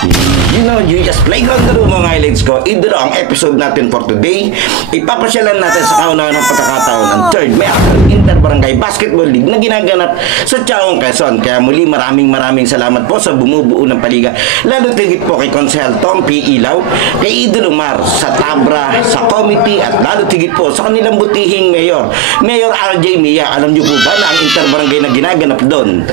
You know, you just playground na mga highlights ko. Idolo ang episode natin for today. Ipapasyalan natin sa kauna ng pagkakataon ang third may Inter-Barangay Basketball League na ginaganap sa Chaong, Quezon. Kaya muli maraming salamat po sa bumubuo ng paliga. Lalo tigit po kay Consel Tom P. Ilaw, kay Idolo Mar sa Tabra, sa committee, at lalo tigit po sa kanilang butihing mayor, Mayor RJ Mia. Alam niyo po ba na ang Inter-Barangay na ginaganap doon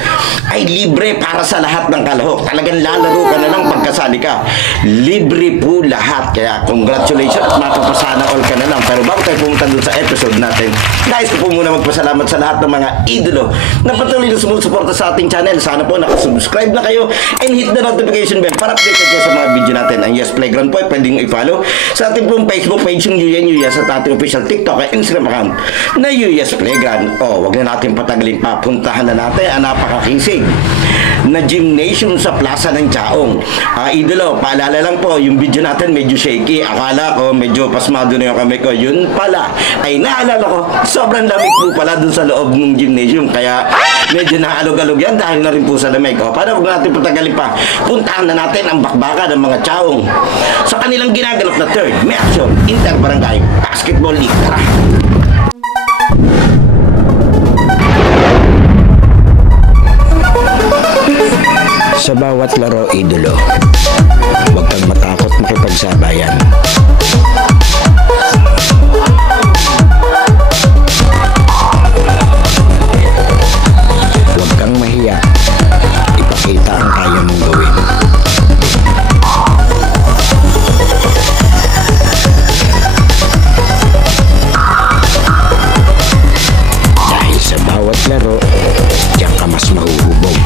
ay libre para sa lahat ng kalahok. Talagang lalaro ka na lang pagkasali ka. Libre po lahat. Kaya congratulations at mapapasana all ka na lang. Pero bago tayo pumunta doon sa episode natin, guys, ko po muna magpasalamat sa lahat ng mga idolo na patuloy na sumusuporta sa ating channel. Sana po nakasubscribe na kayo and hit the notification bell para updated kayo sa mga video natin. Ang Yes Playground po ay pwedeng i-follow sa ating pong Facebook page yung Yuya sa ating official TikTok at Instagram account na Yes Playground. Wag na natin patagalin pa. Puntahan na natin ang napakakisig na gymnasium sa Plaza ng Chaong. Idolo, paalala lang po, yung video natin medyo shaky. Akala ko medyo pasmado na yung kamay ko. Yun pala, ay naalala ko, sobrang lamig po pala dun sa loob ng gymnasium. Kaya medyo naalog-alog yan dahil na rin po sa lamig. Para huwag natin patagalin pa, puntahan na natin ang bakbaka ng mga Chaong sa kanilang ginaganap na third may action Inter-Barangay Basketball League. Tara! Sa bawat laro, idolo, huwag kang matakot makipagsabayan. Huwag kang mahiya. Ipakita ang kaya mong gawin. Dahil sa bawat laro, diyan ka mas mahuhubog.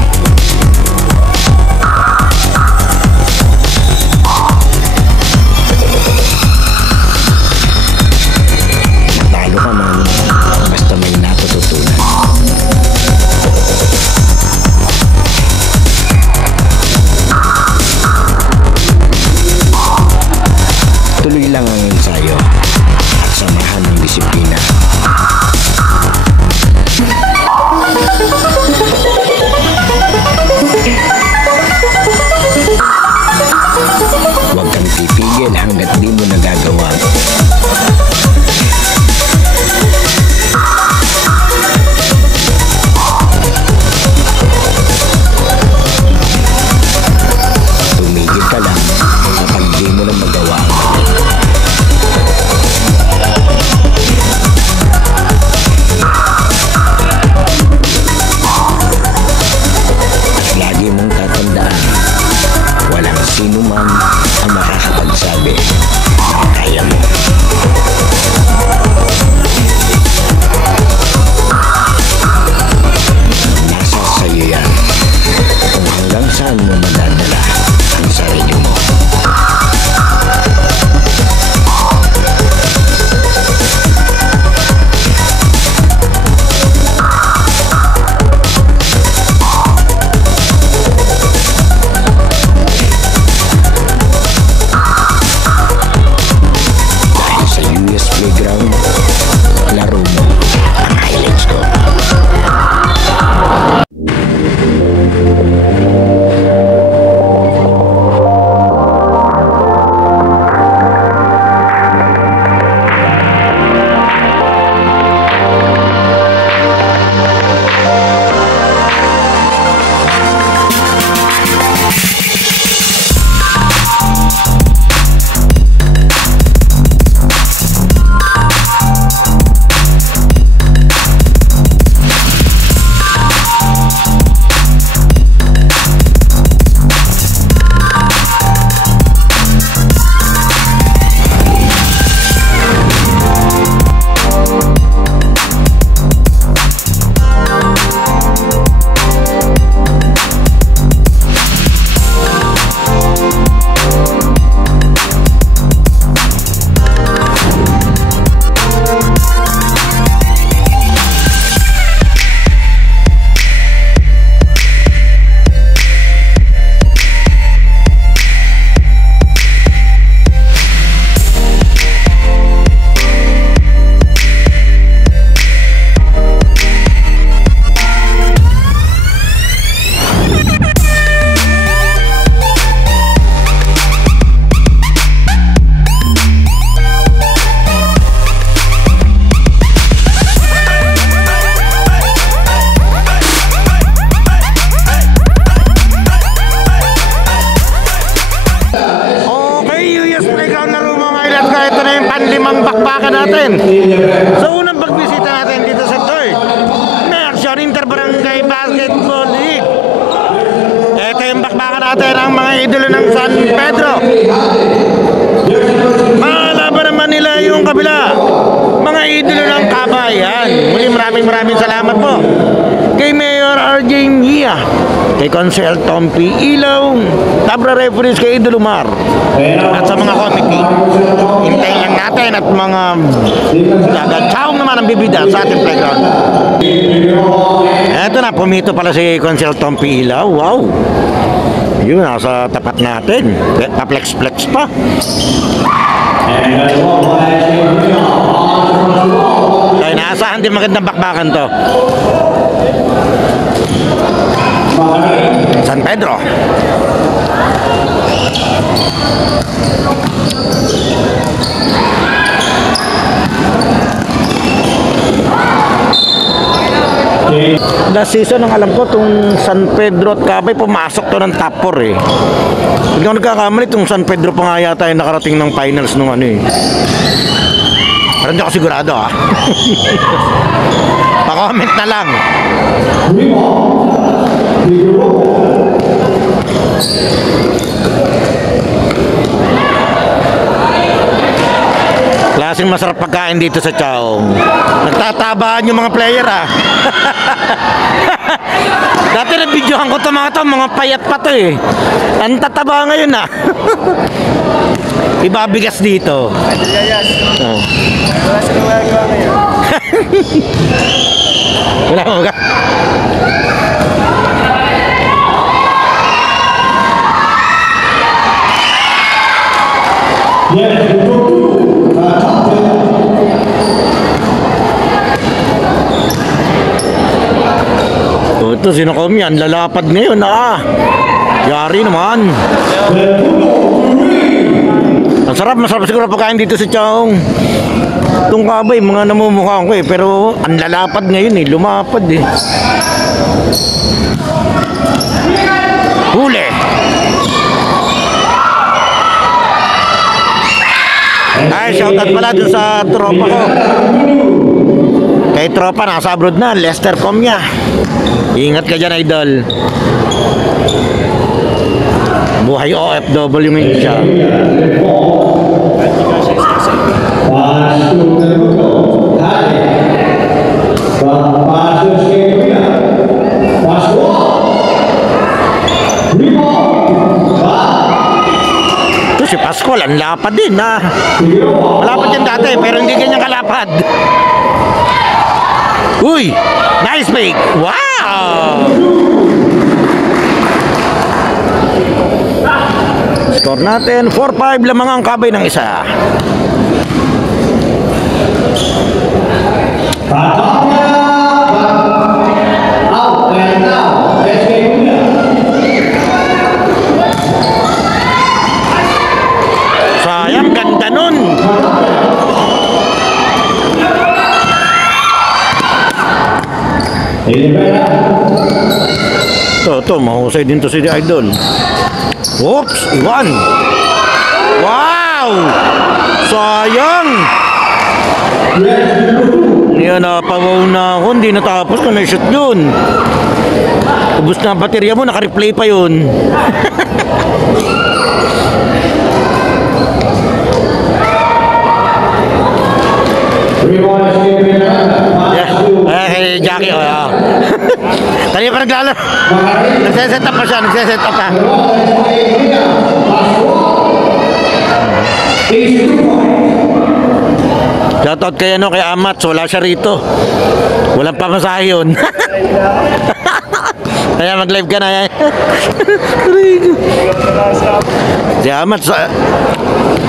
Tuloy lang ang ensayo at samahan ng disiplina. Huwag kang pipigil hanggat di mo nagagawa. Tumigil ka lang kapag di mo na magawa. Lagi mong tatandaan, walang sino man ang makakapagsabi na kaya mo. Nasa sayo yan kung hanggang saan mo madadala ang sarili mo. Playground, laro mo ang highlights ko. ang bakbakan natin. Sa unang pagbisita natin dito sa third may action Interbarangay Basketball League. Ito yung bakbakan natin, ang mga idolo ng San Pedro. Malaban naman nila yung kabila, mga idolo ng Kabayan. Muli maraming salamat po kay Mayor RJ Mia, kay Consel Tompi Ilaw, Tabra Referees kay Idolo Mar, at sa mga committee. Hintayin lang natin at mga gagatsawang naman ang bibida sa ating playground. Eto na, pumito pala si Consel Tompi Ilaw. Wow, yun, nasa tapat natin. Pa-flex pa. Kaya naasahan din magandang bakbakan to. San Pedro. Last season, ang alam ko, itong San Pedro at Cabay, pumasok to ng top 4 eh. Hindi ako nagkakamali, itong San Pedro pa nga yata yung nakarating ng finals nung ano eh. Pero hindi ako sigurado ah. Pa-comment na lang. Klaseng masarap pagkain dito sa Chaong. Nagtatabaan yung mga player ah. Dati nabidyohan ko ito mga payat pa to eh. Ang tataba ngayon ah. Ibabigas dito. Oh. Wala mo ka. Oh, ito sino kami yan? Lalapad ngayon ah. Yari naman. Ang sarap, masarap siguro pagkain dito sa Chaong. Itong Kabay, mga namumukha ko eh. Pero ang lalapad ngayon eh, lumapad eh. Huli. Ay, shoutout pala dun sa tropa ko. Kay tropa, nasa abroad na, Lester Comia. Ingat ka dyan, idol. Buhay OFW ngayon siya. Ito si Pascual, ang lapad din ha. Malapad yan dati, pero hindi ganyan kalapad. Uy! Nice fake! Wow! Score natin, 4-5 lamang ang Kabay ng isa. Sayang, ganda nun. Ito, mahusay din to si Idol. Oops, iwan. Wow! Sayang! Yan, napawaw na ako. Hindi natapos kung na-shoot yun. Ubus na ang baterya mo, naka-replay pa yun. Kay Jackie, oh. Kanina pa naglalaro. Nagseset up pa siya, nagseset up pa. Shoutout kay ano, kay Amat, wala siya rito. Walang pamasahe yun. Kaya mag-live ka na yan. Si Amat,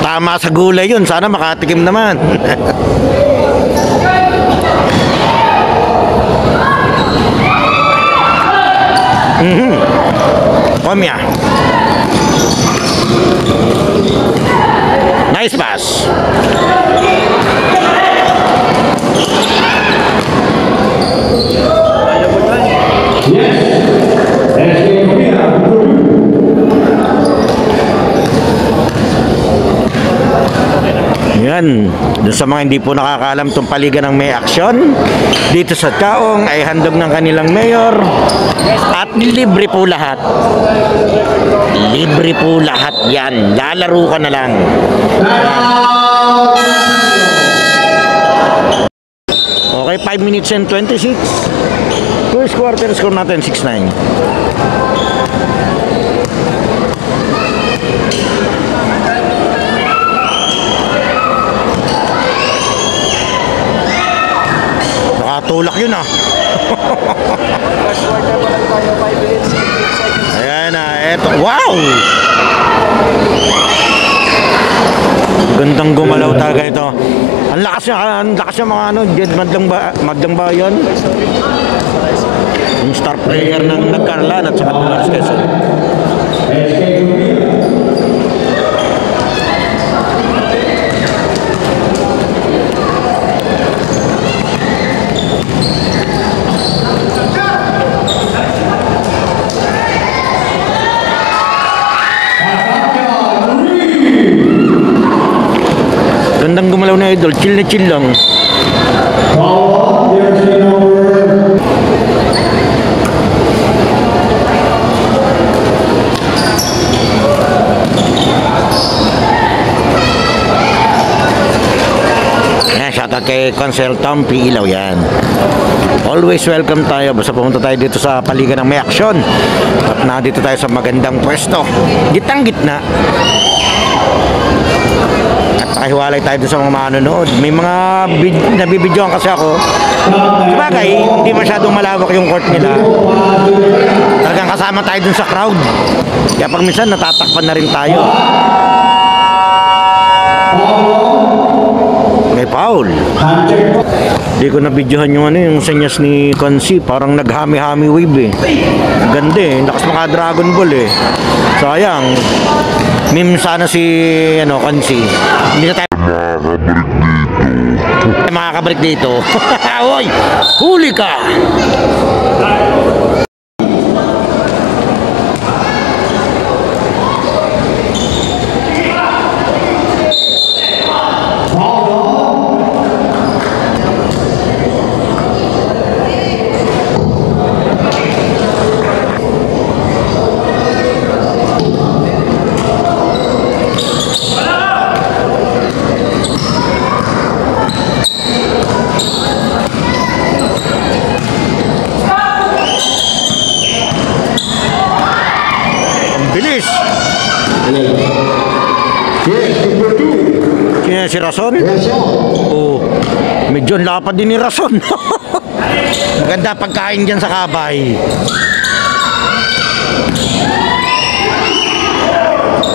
tama sa gulay yun. Sana makatikim naman. Komya. Nice pass. Yan, dun sa mga hindi po nakakaalam itong paligan ng may aksyon, dito sa Chaong ay handog ng kanilang mayor at libre po lahat. Libre po lahat yan. Lalaro ka na lang. Okay, 5 minutes and 26. First quarter score natin 6-9. Nakatulak yun ah. Ayan na, eto. Wow! Gandang gumalaw talaga ito. Ang lakas niya mga ano, Magdang Bayan. Yung star player ng Nagkarlan at saka Dolores Quezon. Gandang gumalaw na idol, chill na chill lang. Yan, shoutout kay Consel Tom P. Ilaw yan. Always welcome tayo, basta pumunta tayo dito sa paligan ng may aksyon. At nandito tayo sa magandang pwesto. Gitang gitna. Nakahiwalay tayo dun sa mga manonood. May mga nabibidyoan kasi ako. Sabagay, hindi masyadong malawak yung court nila. Talagang kasama tayo dun sa crowd. Kaya pag minsan natatakpan na rin tayo. May foul. Hindi ko nabidyohan yung yung senyas ni Consi. Parang naghami-hami wave eh. Ganda eh. Lakas mga Dragon Ball eh. Sayang. Meme sana si Consi. Hindi na tayo makakabalik dito. Hoy! Huli ka! Bilis! Kaya si Rason? Oo. Medyo lapad din ni Rason. Maganda pagkain dyan sa Kabay.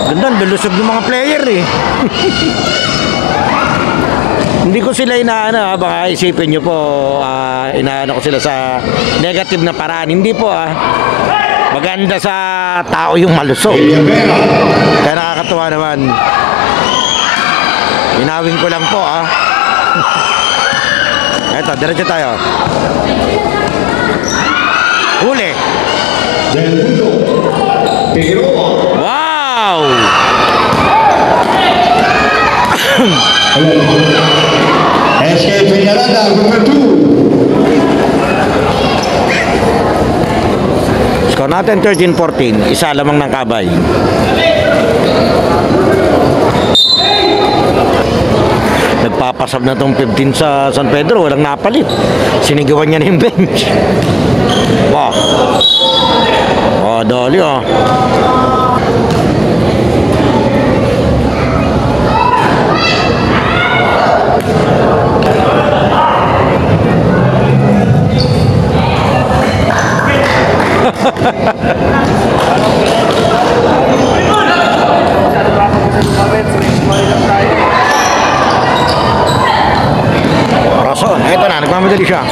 Ganda, lulusog ng mga player eh. Hindi ko sila inaano, baka isipin nyo po, inaano ko sila sa negative na paraan. Hindi po maganda sa tao yung malusog. Kaya nakakatuwa naman. Inawin ko lang po Eto, diretso tayo. Huli. Wow! SK Peñaranda, number 2. Score natin 13-14. Isa lamang ng Kabay. Nagpapasab na tong 15 sa San Pedro. Walang napalit. Sinigawan niya na yung bench. Wow. Dali Rason, eto na, nagmamadali siya.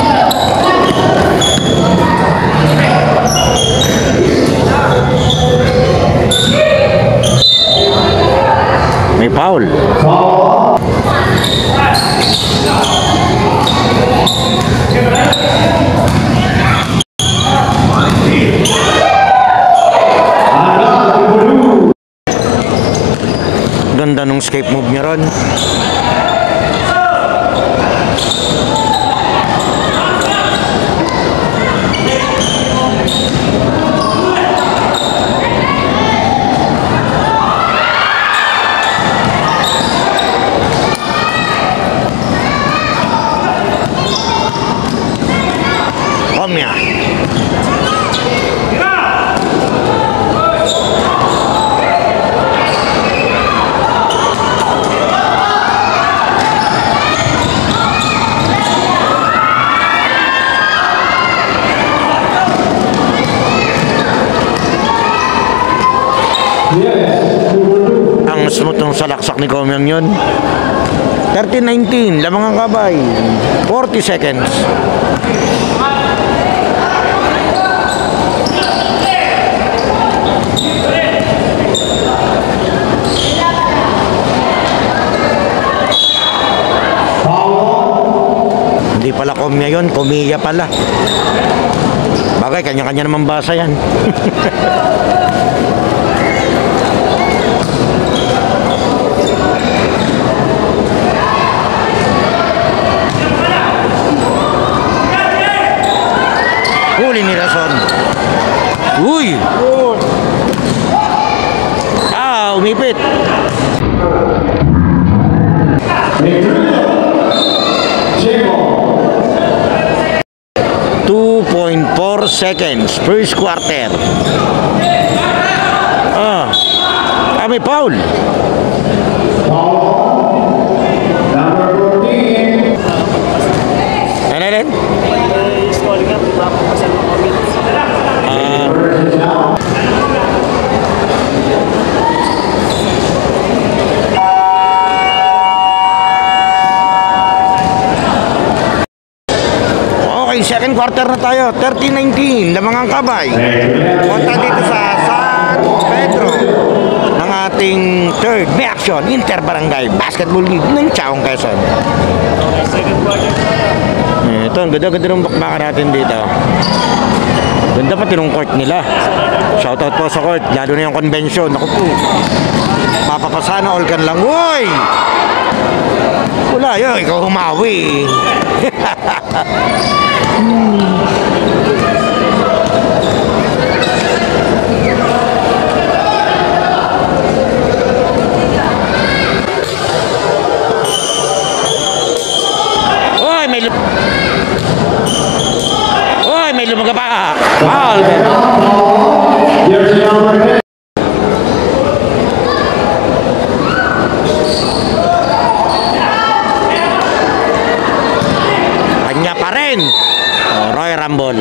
May foul. Ganda nung escape move niya ron. Sobrang smooth ng salaksak ni Komyang yun. 13-19, lamang ang kabay. 40 seconds. Hindi pala Komya yun, Komiya pala. Bagay, kanya-kanya naman basa yan. Huli ni Rason. Uy! Umipit. 2.4 seconds, first quarter. May foul. Ano rin? Second quarter na tayo, 13-19, lamang ang kabay. Punta dito sa San Pedro ng ating third may action, Inter-Barangay Basketball League ng Chaong Quezon. Ito, ang ganda-ganda ng bakbakan natin dito. Ganda pati ng court nila. Shoutout po sa court, lalo na yung convention. Ako po, papapasana all kan lang. Uy! Wala yun, ikaw humawi. May lumaga pa. Kanya pa rin. Roy Rambol.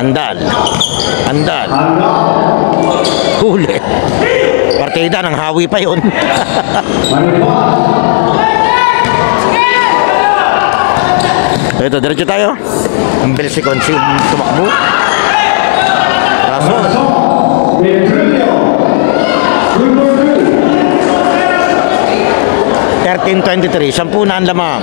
Andal. Huli. Partida ng hawi pa yun. Ito, diretso tayo. Ang bilis si Consi tumakbo. Rason. 13-23, 10 na ang lamang.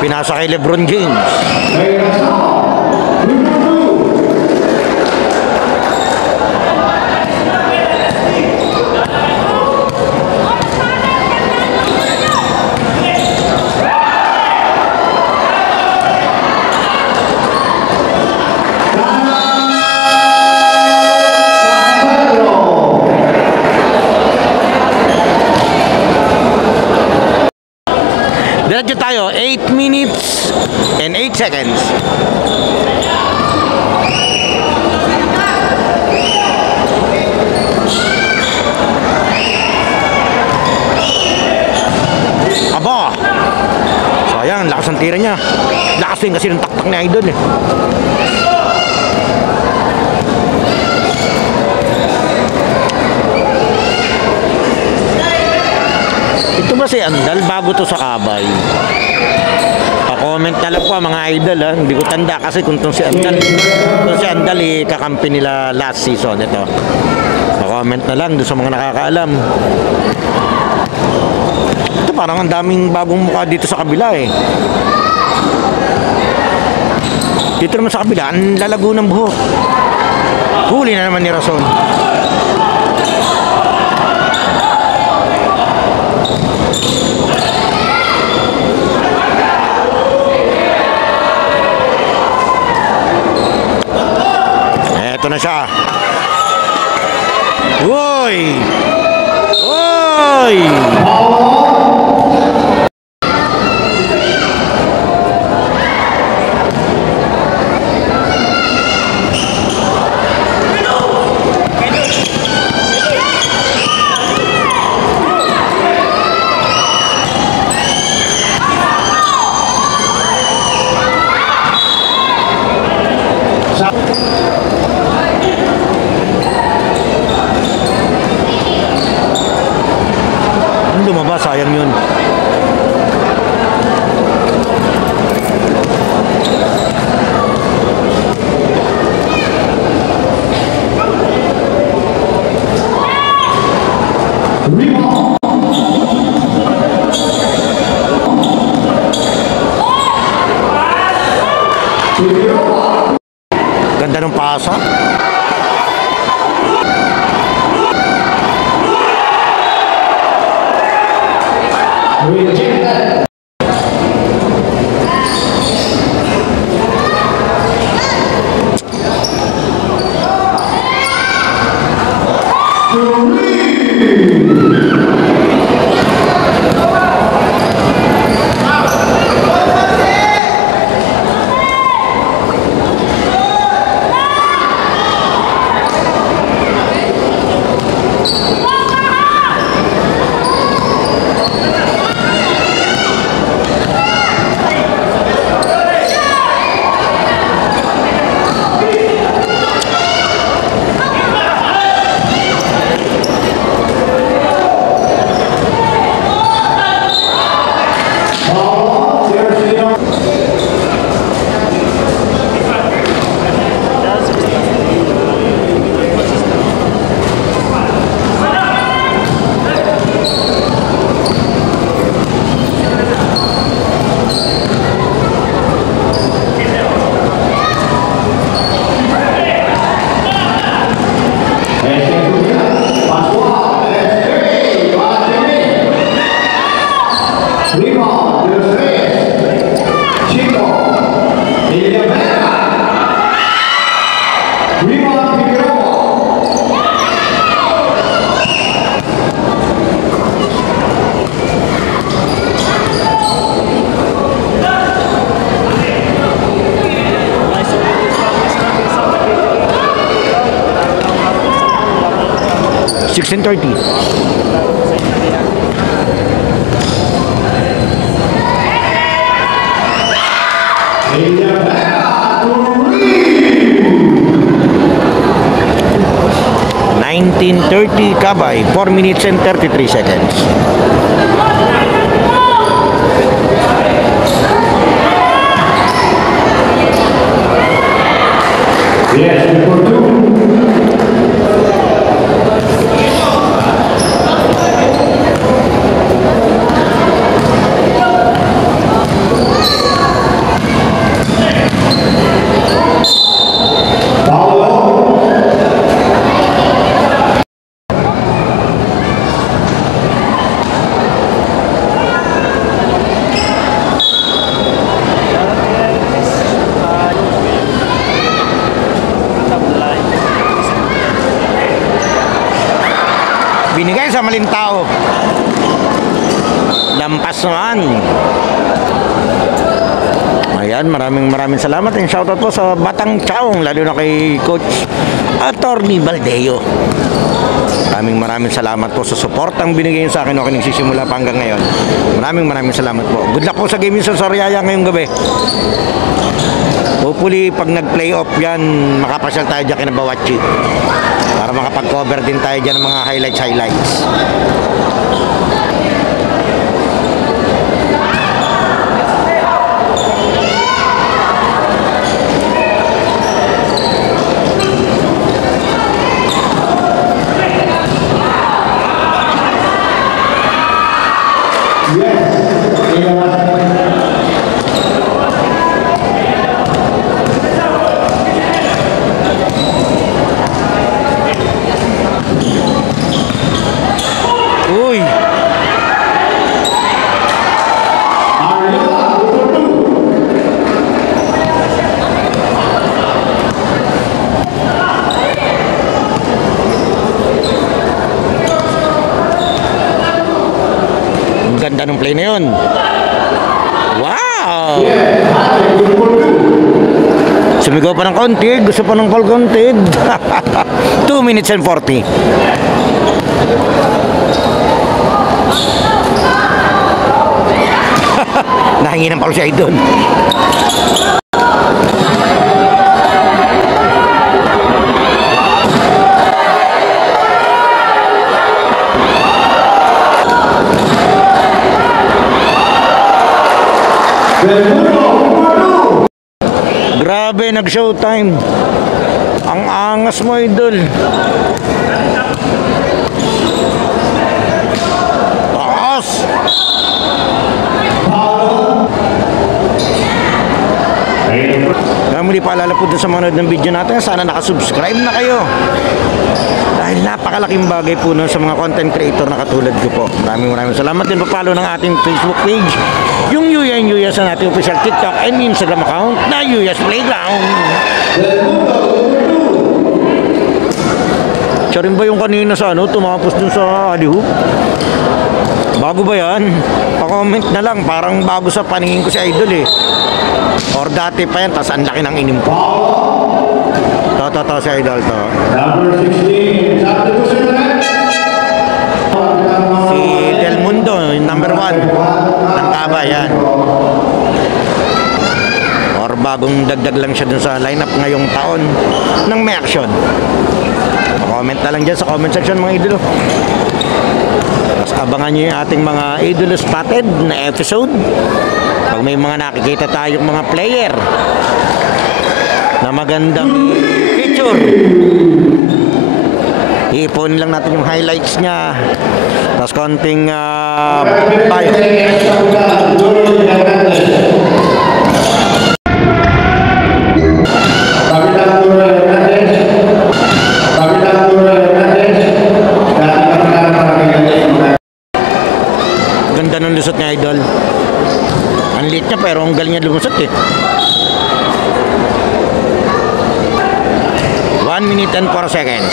Pinasa kay Lebron James. Diretso tayo, 8 minutes and 8 seconds. Aba! Sayang, lakas ang tira niya. Lakas din kasi ng taktak ni Idol eh. Ito ba si Andal bago to sa kabay? Pa-comment na lang po mga idol ha. Hindi ko tanda kasi kung si Andal kakampi nila last season. Ito, pa-comment na lang doon sa mga nakakaalam. Ito parang ang daming bagong mukha dito sa kabila eh. Dito naman sa kabila, ang lalago ng buhok. Huli na naman ni Rason. Ito na siya. Uy! Uy! Ganda ng pasa. $16.30. $19.30 Kabay, 4 minutes and 33 seconds. Yes, for two. Binigay sa maling tao. Lampas naman. Ayan, maraming salamat and shoutout po sa Batang Chaong, lalo na kay Coach Attorney Baldeo. Maraming salamat po sa suportang binigay niyo sa akin. Okay, nagsisimula pa hanggang ngayon. Maraming salamat po. Good luck po sa gaming sa Soriaya ngayong gabi. Hopefully, pag nag-playoff yan, makapasyal tayo dyan kina Bawachi. Para makapag-cover din tayo dyan ng mga highlights. Uy! Ang ganda ng play na yun. Wow! Sumigaw pa ng konti, gusto pa ng call konti. 2 minutes and 40. Nahingi ng paul si Idol. Grabe, nag-showtime. Ang angas mo, Idol. Taas! Muli paalala po dun sa mga nanood ng video natin, sana nakasubscribe na kayo. Dahil napakalaking bagay po nun sa mga content creator na katulad ko po. Maraming salamat din. Papalo ng ating Facebook page, yung Yuya and Yuya sa ating official TikTok and Instagram account na Yuya's Playground. Siya rin ba yung kanina sa tumapos dun sa alley-hoop? Bago ba yan? Pa-comment na lang, parang bago sa paningin ko si Idol eh. Or dati pa yan, tas ang laki ng inim ko. To si Idol to. Number 16, Si Del Mundo, yung number 1 ng Taba yan. Or bagong dagdag lang siya dun sa lineup ngayong taon ng may action. Comment na lang dyan sa comment section mga idolo. Tapos abangan nyo yung ating mga idolo spotted na episode. Pag may mga nakikita tayong mga player na magandang picture, iipon lang natin yung highlights niya. Tapos konting bio. Ganda ng lusot niya, Idol. Ang liit niya pero ang galing niya lumusot eh. 1 minute and 4 seconds.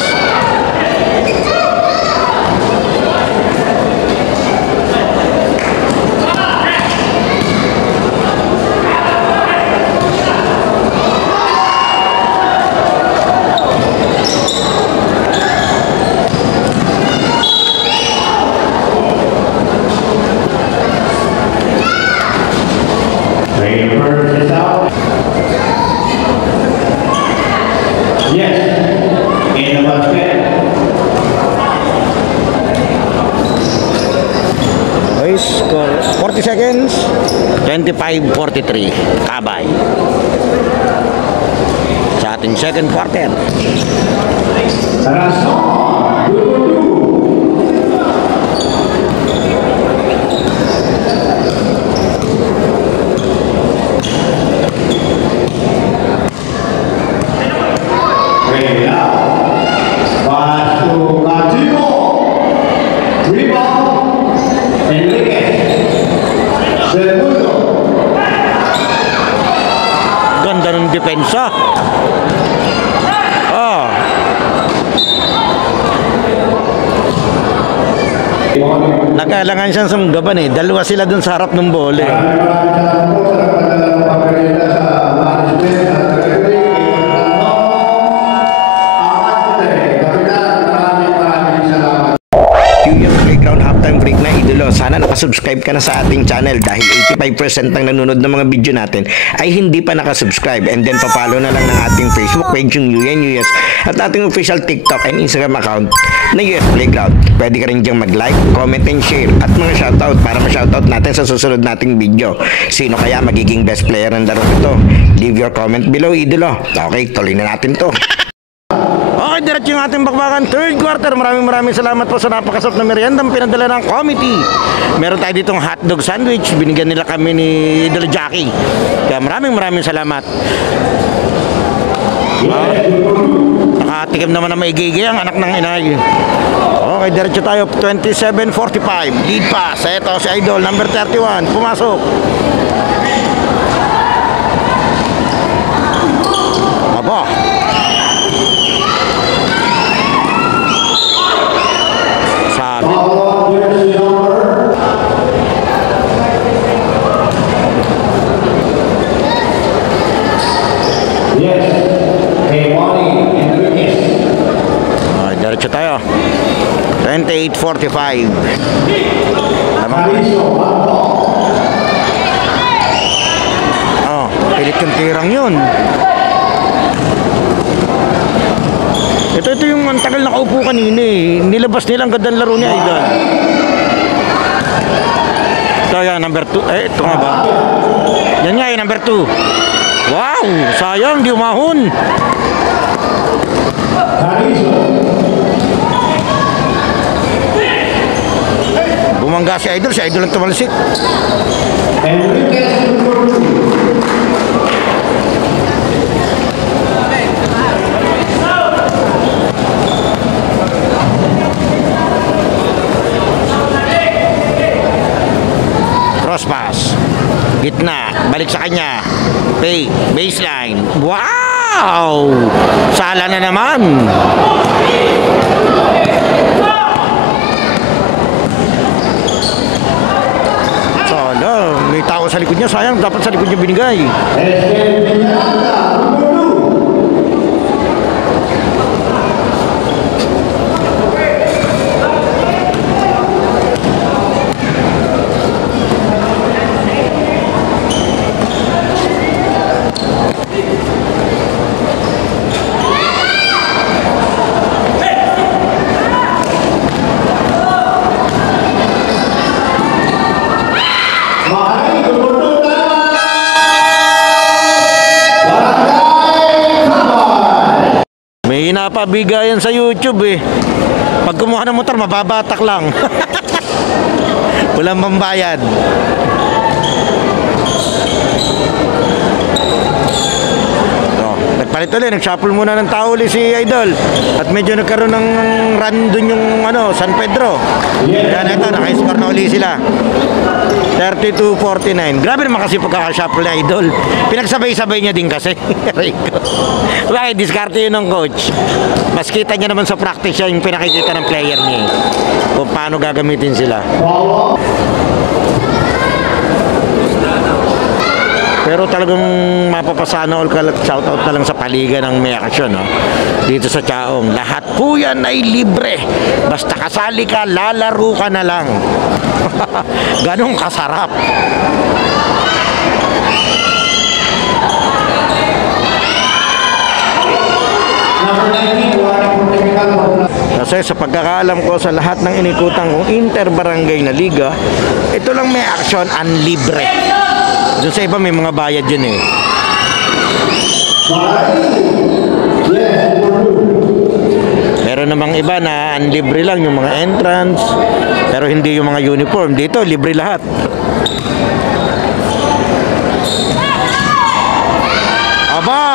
Score 40 seconds, 25-43 Kabay sa ating second quarter. Ganda ng depensa. Nagkailangan siyang sunggaban eh. Dalawa sila dun sa harap ng bola eh. Playground halftime break na idolo. Sana nakasubscribe ka na sa ating channel dahil 85% ng nanonood ng mga video natin ay hindi pa nakasubscribe. And then papalo na lang ng ating Facebook page yung UNUS at ating official TikTok and Instagram account na US Playground. Pwede ka rin diyang mag-like, comment and share at mga shoutout para ma-shoutout natin sa susunod nating video. Sino kaya magiging best player ng laro ito? Leave your comment below idolo. Okay, tuloy na natin to. Okay, diretso yung ating bakbakan. Third quarter. Maraming salamat po sa napakasarap na meriendang pinadala ng committee. Meron tayo ditong hotdog sandwich. Binigyan nila kami ni Idol Jackie. Kaya maraming salamat. Nakatikim naman na maigigi ang anak ng inay. Okay, diretso tayo. 27-45. Lead pass. Ito si Idol, number 31. Pumasok. Aba. Diretso tayo. 28-45. Pilit yung tirang yun. Ito yung ang tagal nakaupo kanina eh. Nilabas nila ang gandang laro ni Idol. Ito yan, number 2. Ito nga ba? Yan nga yung number 2. Wow! Sayang, di umahon. Bumangga si Idol ang tumalsik. Pay, baseline. Wow! Sala na naman. Sala. May tao sa likod niya. Sayang, dapat sa likod niya binigay. May napabigayan sa YouTube eh. Pag kumuha ng motor, mababatak lang. Walang mambayad. Nagpalit ulit, nag-shuffle muna ng tao ulit si Idol. At medyo nagkaroon ng run dun yung San Pedro. Kaya na ito, naka-score na ulit sila. 32-49. Grabe naman kasi pagkaka-shuffle na Idol. Pinagsabay-sabay niya din kasi. Bakit? Diskarte yun ng coach. Mas kita niya naman sa practice siya yung pinakikita ng player niya eh. Kung paano gagamitin sila. Pero talagang mapapasana all shoutout na lang sa paliga ng may aksyon, no? Dito sa Chaong. Lahat po yan ay libre. Basta kasali ka, lalaro ka na lang. Ganong kasarap. Kasi sa pagkakaalam ko sa lahat ng inikutan kong inter-barangay na liga, ito lang may aksyon ang libre. Doon sa iba may mga bayad yun eh. Meron namang iba na libre lang yung mga entrance, pero hindi yung mga uniform. Dito libre lahat. Aba!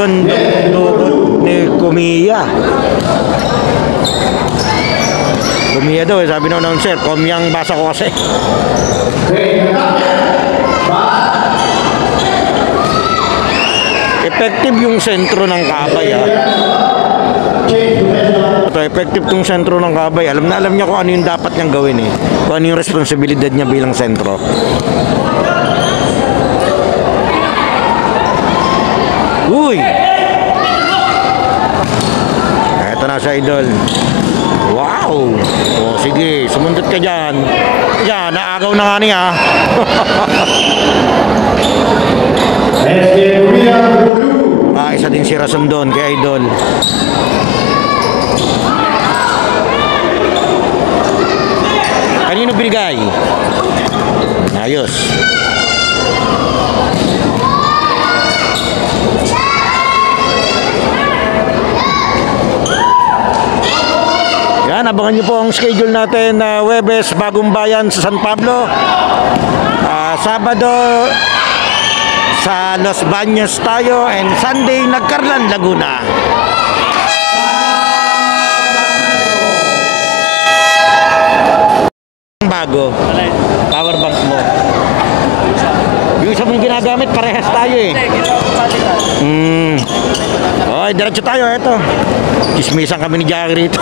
Gandang lubot ni Kumiya. Kumiya daw eh, sabi ng announcer, Komyang basa ko kasi. Effective yung sentro ng Kabay ha. Effective yung sentro ng Kabay. Alam na alam niya kung ano yung dapat niyang gawin eh. Kung ano yung responsibilidad niya bilang sentro. Uy! Eto na sa Idol. Wow! O sige, sumundot ka dyan. Yan, naagaw na nga niya. Isa din si Rason doon kay Idol. Kanino binigay? Ayos. Yan, abangan nyo po ang schedule natin na Huwebes, Bagong Bayan sa San Pablo. Sabado sa Los Baños tayo, and Sunday Nagcarlan, Laguna. Bago power bank mo yung isa mong ginagamit, parehas tayo eh. Oy, diretso tayo. Eto, chismisan kami ni Jackie rito.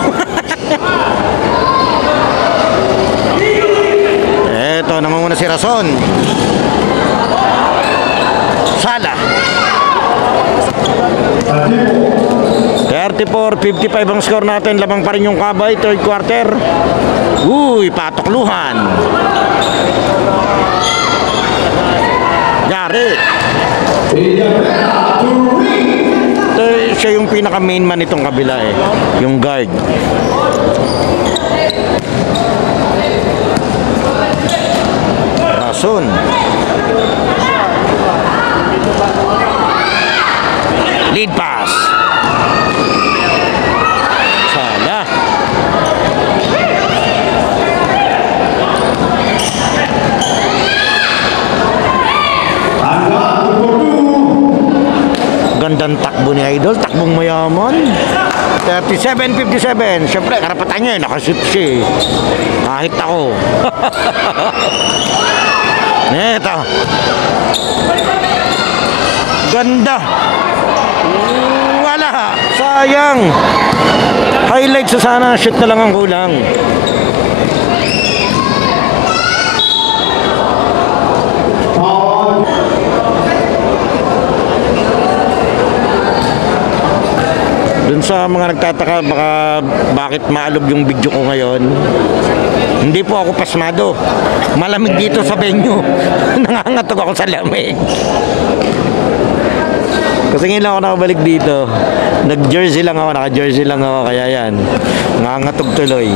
Eto, namumuna si Rason. Sala 34-55 ang score natin. Lamang pa rin yung Kabay, third quarter. Uy, patukluhan. Yari. Ito, siya yung pinaka main man itong kabila eh, yung guard. Rason. Lead pass. Sala. Gandang takbo ni Idol, takbong mayaman. 37-57. Siyempre, karapatan niya, nakashoot siya eh. Kahit ako. Neto. Ganda. Wala. Sayang. Highlight sa sana. Shoot na lang ang kulang. Dun sa mga nagtataka baka bakit maalog yung video ko ngayon, hindi po ako pasmado. Malamig dito sa venue. Nangangatog ako sa lamig. Kasi ngayon lang ako nakabalik dito. Nag-jersey lang ako, naka-jersey lang ako. Kaya yan, nangangatog tuloy.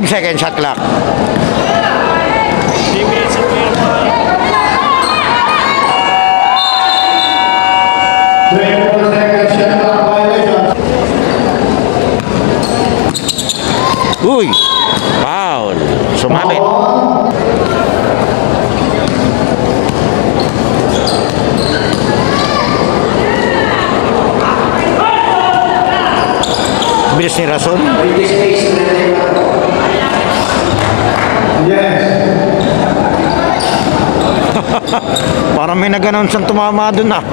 Second shot clock. Uy, foul. Sumabit. Bilis ni Rason. Parang may nag-announce ang tumama doon ah.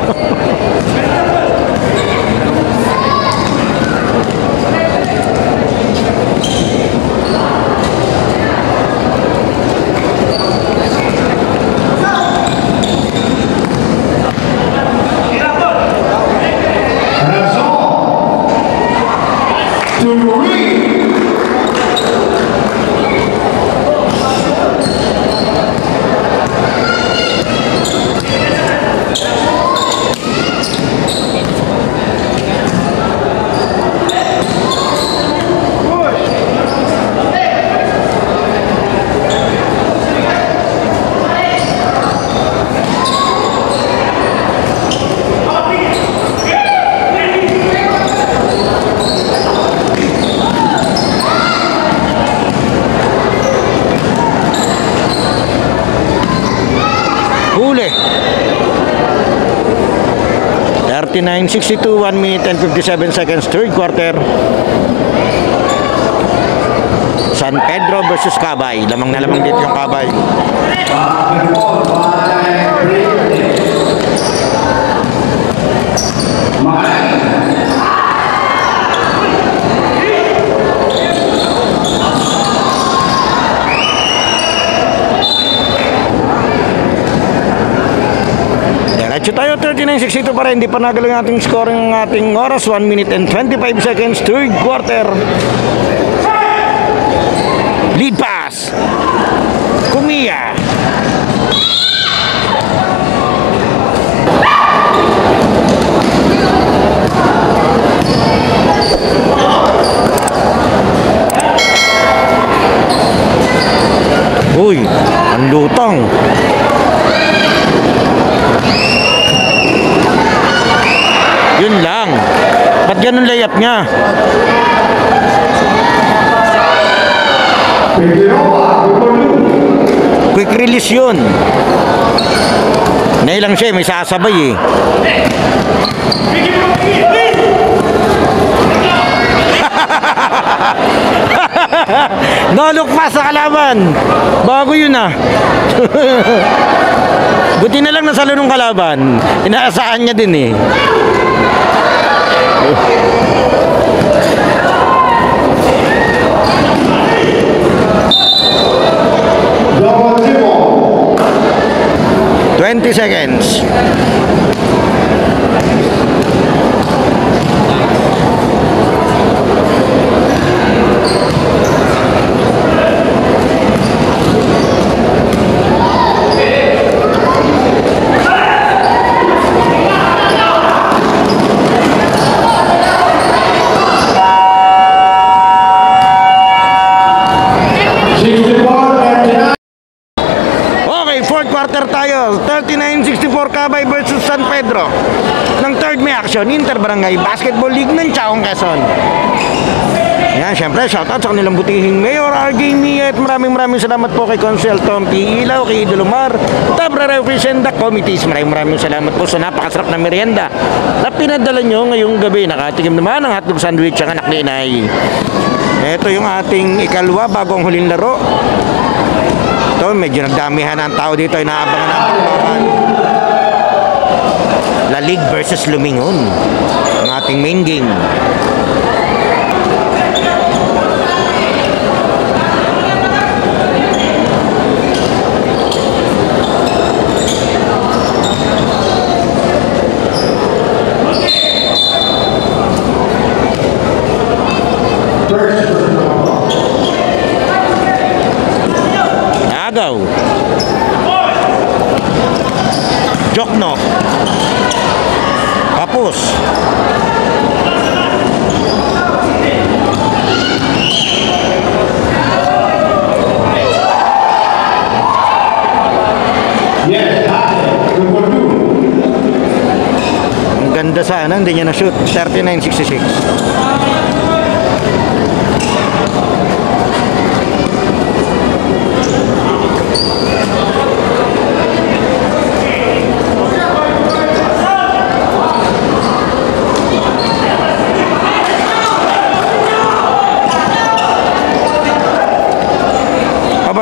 Huli. 39-62, 1 minute and 57 seconds, third quarter. San Pedro versus Cabay. Lamang na lamang dito yung Cabay. Diretso tayo, 39-62 pa rin. Hindi pa nagalaw yung ating scoring ng ating oras. 1 minute and 25 seconds, third quarter. Lead pass. Kumiya. Uy, ang lutang. Yun lang. Ba't ganun layup niya? Quick release yun. Nailang siya, may sasabay eh. No-look pass sa kalaban. Bago yun ah. Buti na lang nasalo nung kalaban. Inaasahan niya din eh. Double dribble. 20 seconds. Fourth quarter tayo, 39-64 Cabay versus San Pedro ng third May Action Interbarangay Basketball League ng Chaong Quezon. Yan, syempre, shoutout sa kanilang butihing Mayor RJ Mia at maraming salamat po kay Consel Tom P. Ilaw, kay Idol Omar, Tabra represent the committees. Maraming salamat po sa napakasarap na merienda na pinadala nyo ngayong gabi. Nakatikim naman ang hotdog sandwich ang anak ni Inay. Ito yung ating ikalwa bago ang huling laro. Ito, medyo nagdamihan ang tao dito. Inaabangan natin La Ligue versus Lumingon, ang ating main game. Agaw Jokno Kapus ang ganda sana, hindi niya na-shoot. 39-66.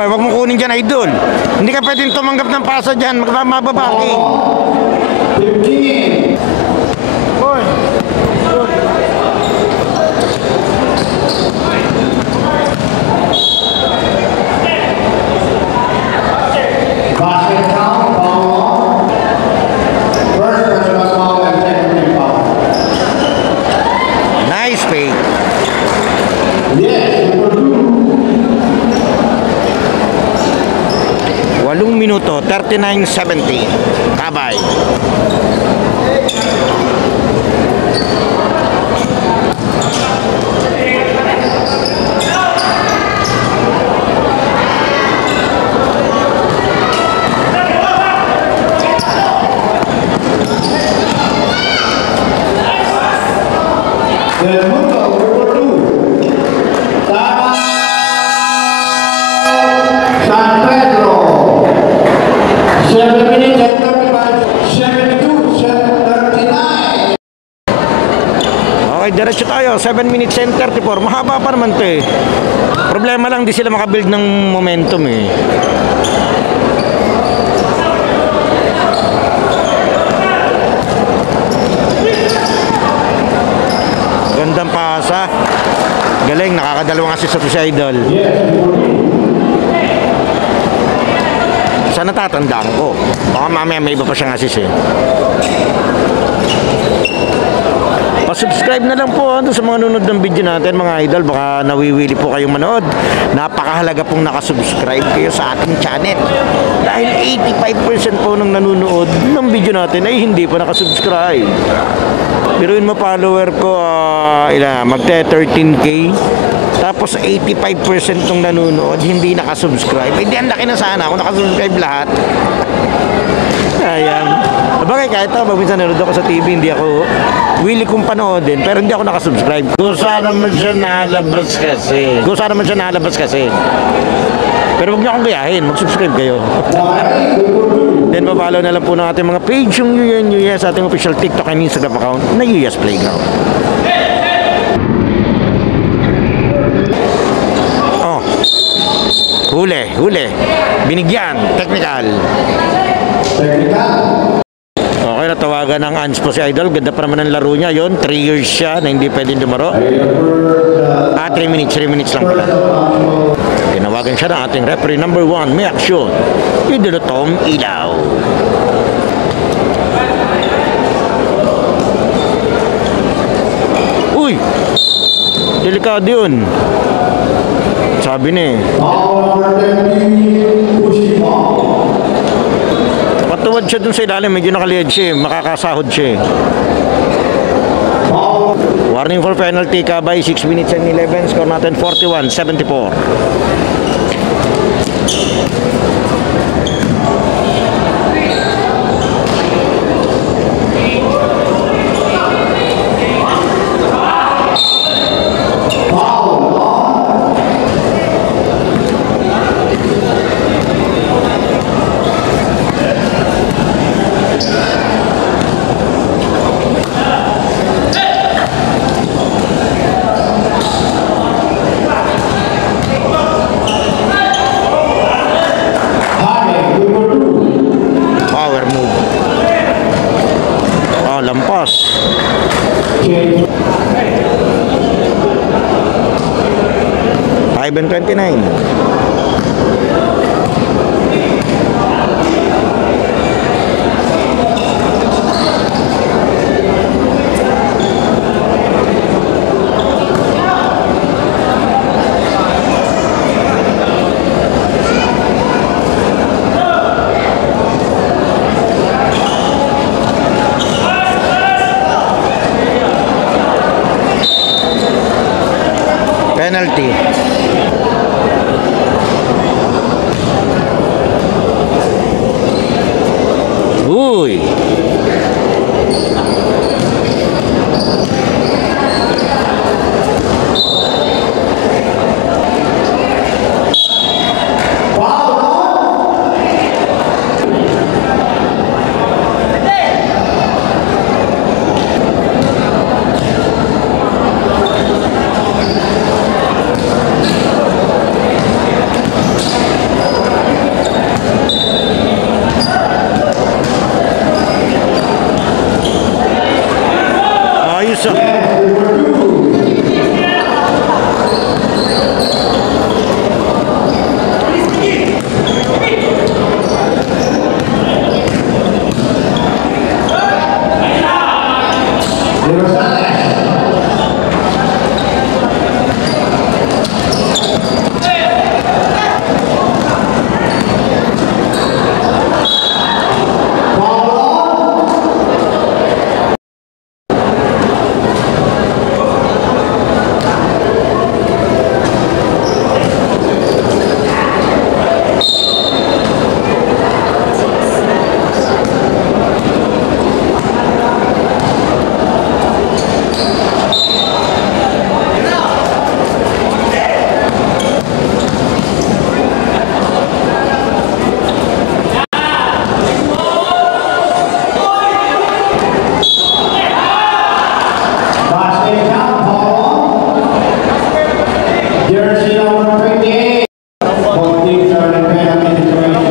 Wag mo kunin dyan, Idol. Hindi ka pwedeng tumanggap ng pasa dyan. Mababaking. 15. Boy. Basket count, foul. First personal foul and second team foul. Nice fake. Yes, number 2. 8 minuto, 39-70. Kabay. San Pedro. 7 minutes and 35, 72, 39. Okay, diretso tayo. 7 minutes and 34. Mahaba pa naman ito eh. Problema lang, di sila makabuild ng momentum eh. Gandang pasa. Galing, nakakadalawang assist sa si Idol. Sana tatandaan ko. Baka mamaya may iba pa siyang assist eh. Pa-subscribe na lang po doon sa mga nunod ng video natin mga idol. Baka nawiwili po kayong manood. Napakahalaga pong nakasubscribe kayo sa ating channel. Dahil 85% po ng nanonood ng video natin ay hindi pa nakasubscribe. Biruin mo follower ko, magte 13K. Tapos 85% ng nanonood hindi nakasubscribe. Hindi, ang laki na sana kung nakasubscribe lahat. Ayan. Bagay kahit ako, minsan nanood ako sa TV, hindi ako willing kong panoodin, pero hindi ako nakasubscribe. Gusto naman siya nalabas kasi. Pero huwag niyo akong gayahin, mag-subscribe kayo. Then papalo na lang po ng ating mga page yung UYS sa ating official TikTok and Instagram account na UYS Playground. Oh. Huli. Binigyan, technical. Okay, natawagan ng Anspo si Idol. Ganda pa naman ang laro niya. Yon, 3 years siya na hindi pwedeng lumaro. 3 minutes lang pala. Tinawagan siya ng ating referee number 1. May aksyon. Idol Tom Ilaw. Uy! Delikado yun. Sabi ni nakatuwad siya dun sa ilalim, medyo nakaliyad siya, makakasahod siya. Warning for penalty, Kabay, 6 minutes and 11, score natin 41-74. 5:29. Penalty. Uy. Ayos ah. Basket count, ball on. Jersey number 28. Both teams are in penalty situation.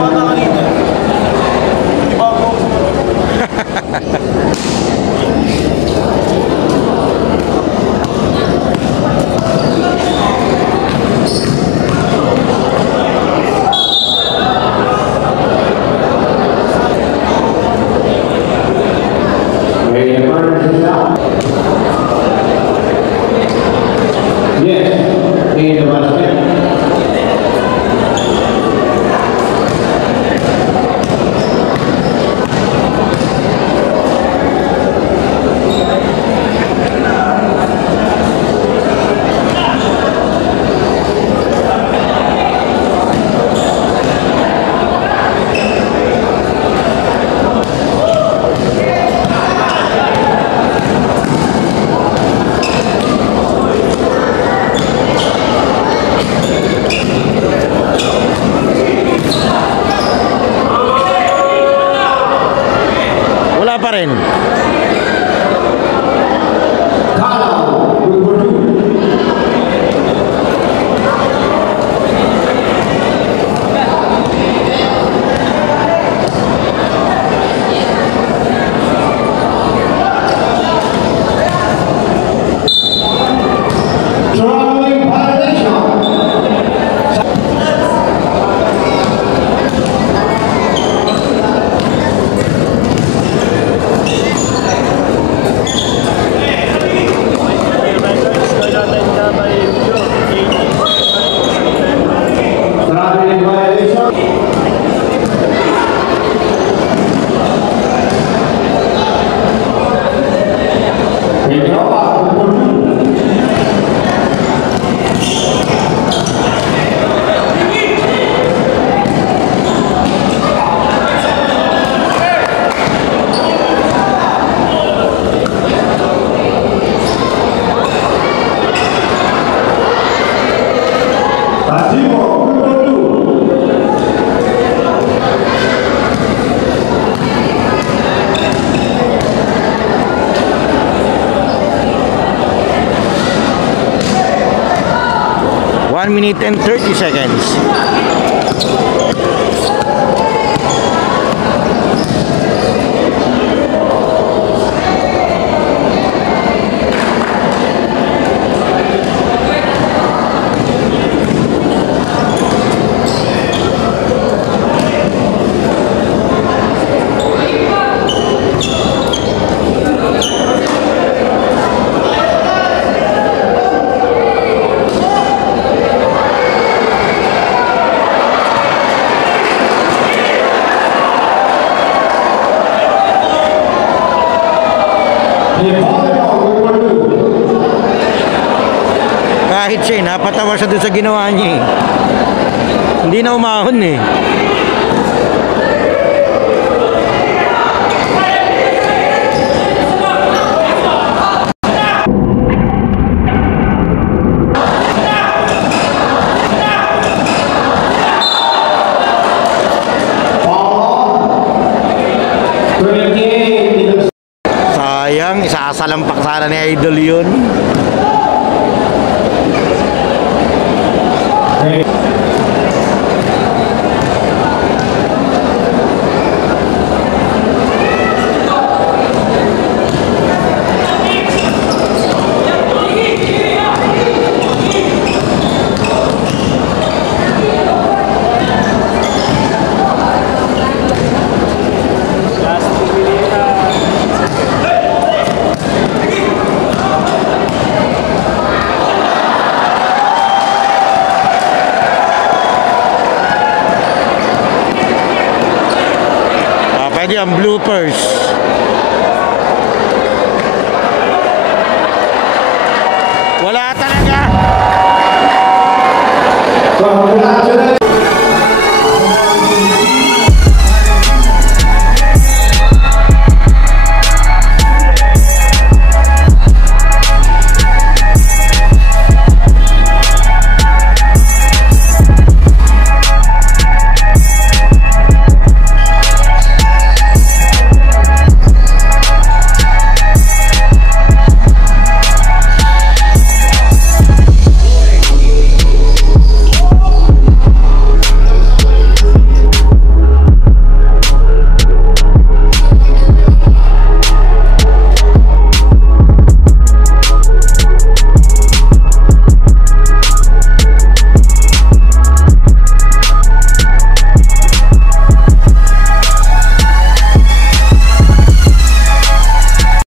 Ready to burn this out? Yes, in the basket. Wala pa rin. Kalo, number 2. Traveling violation. Traveling violation. Take it off, number 2. Tativo, number 2. 1 minute and 30 seconds. Napangit siya eh. Napatawa siya doon sa ginawa niya eh. Hindi na umahon eh. Sayang, isasalampak sana ni Idol yun. Pwede ang bloopers.